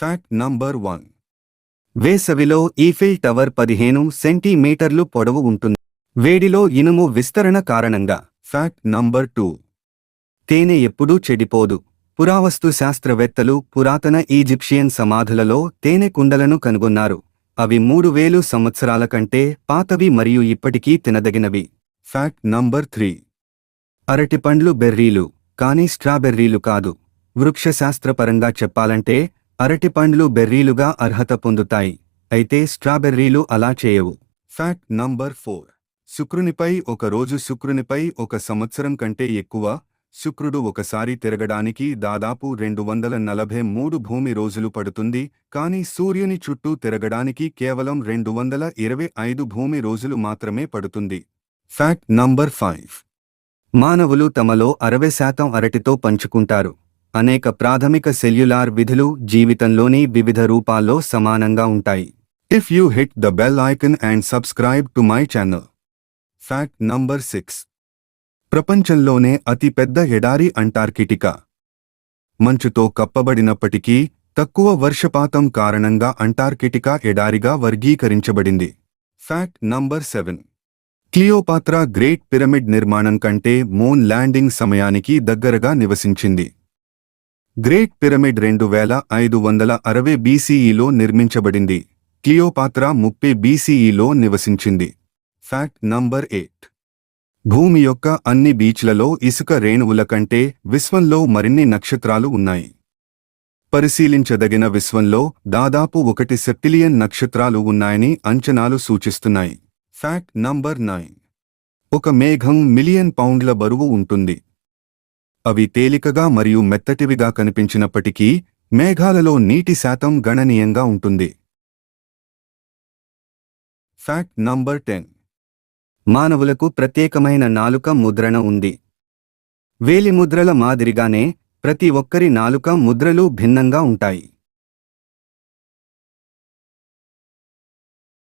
Fact number 1. వేసవిలో Eiffel tower 15 సెంటీమీటర్లు పొడవు ఉంటుంది. వేడిలో ఇనుము విస్తరణ కారణంగా. Fact number 2. తేనె ఎప్పుడూ చెడిపోదు. పురావస్తు శాస్త్రవేత్తలు పురాతన ఈజిప్షియన్ సమాధులలో తేనె కుండలను కనుగొన్నారు. అవి 3000 సంవత్సరాల కంటే పాతవి మరియు ఇప్పటికీ తినదగినవి. Fact number 3. అరటిపండ్లు బెర్రీలు, కానీ స్ట్రాబెర్రీలు కాదు. వృక్షశాస్త్రపరంగా చెప్పాలంటే అరటిపండ్లు బెర్రీలుగా అర్హత పొందుతాయి, అయితే స్ట్రాబెర్రీలు అలా చేయవు. Fact number 4. శుక్రునిపై ఒక రోజు శుక్రునిపై ఒక సంవత్సరం కంటే ఎక్కువ. శుక్రుడు ఒకసారి తిరగడానికి దాదాపు 243 భూమి రోజులు పడుతుంది, కానీ సూర్యుని చుట్టూ తిరగడానికి కేవలం 225 భూమి రోజులు మాత్రమే పడుతుంది. Fact number 5. మానవులు తమలో 60% అరటితో పంచుకుంటారు. అనేక ప్రాథమిక సెల్యులార్ విధులు జీవితంలోని వివిధ రూపాల్లో సమానంగా ఉంటాయి. If you hit the bell icon and subscribe to my channel. Fact number 6. ప్రపంచంలోనే అతిపెద్ద ఎడారి అంటార్కిటికా. మంచుతో కప్పబడినప్పటికీ తక్కువ వర్షపాతం కారణంగా అంటార్కిటికా ఎడారిగా వర్గీకరించబడింది. Fact number 7. Cleopatra great pyramid నిర్మాణం కంటే మూన్ ల్యాండింగ్ సమయానికి దగ్గరగా నివసించింది. గ్రేట్ పిరమిడ్ 2560 BCEలో నిర్మించబడింది. క్లియోపాత్రా 30 BCEలో నివసించింది. Fact number 8. భూమి యొక్క అన్ని బీచ్లలో ఇసుక రేణువుల కంటే విశ్వంలో మరిన్ని నక్షత్రాలు ఉన్నాయి. పరిశీలించదగిన విశ్వంలో దాదాపు 1 సెప్టిలియన్ నక్షత్రాలు ఉన్నాయని అంచనాలు సూచిస్తున్నాయి. Fact number 9. ఒక మేఘం మిలియన్ పౌండ్ల బరువు ఉంటుంది. అవి తేలికగా మరియు మెత్తటివిగా కనిపించినప్పటికీ మేఘాలలో నీటి శాతం గణనీయంగా ఉంటుంది. Fact number 10. మానవులకు ప్రత్యేకమైన నాలుక ముద్రణ ఉంది. వేలిముద్రల మాదిరిగానే ప్రతి ఒక్కరి నాలుక ముద్రలు భిన్నంగా ఉంటాయి.